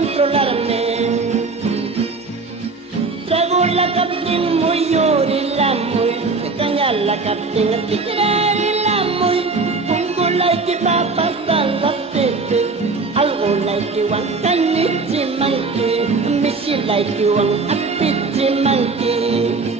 controlarme. Traigo la captain muy orila muy, caña la captain a tirar la muy, pongo like papa salvatete, algo like one tanichi monkey, mishi like one apichi monkey.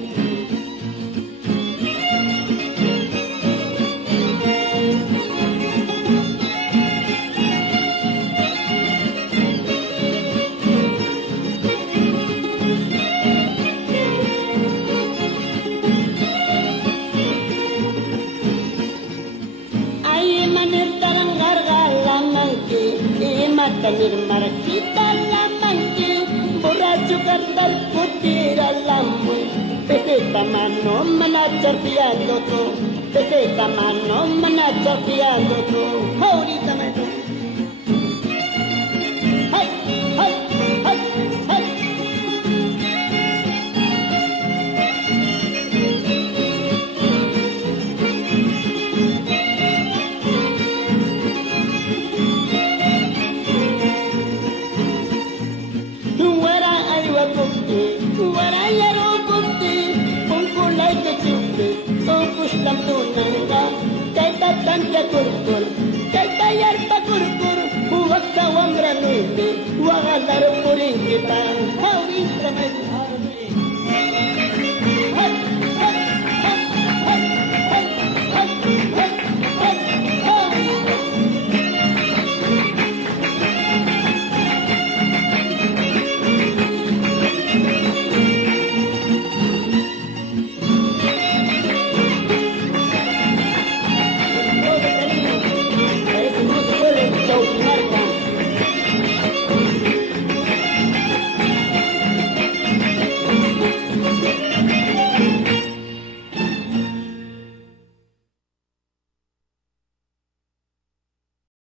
Tanir marquita la manque, borracho cantar putir a la muy, peseta mano manacha fiando tú, peseta mano manacha fiando tú, ahorita me tú. ¡Hey, hey, hey, hey! Tanta kurkur, tanta yarta kurkur, wakka wamra nube, wagadar puring kita, hawis ramay.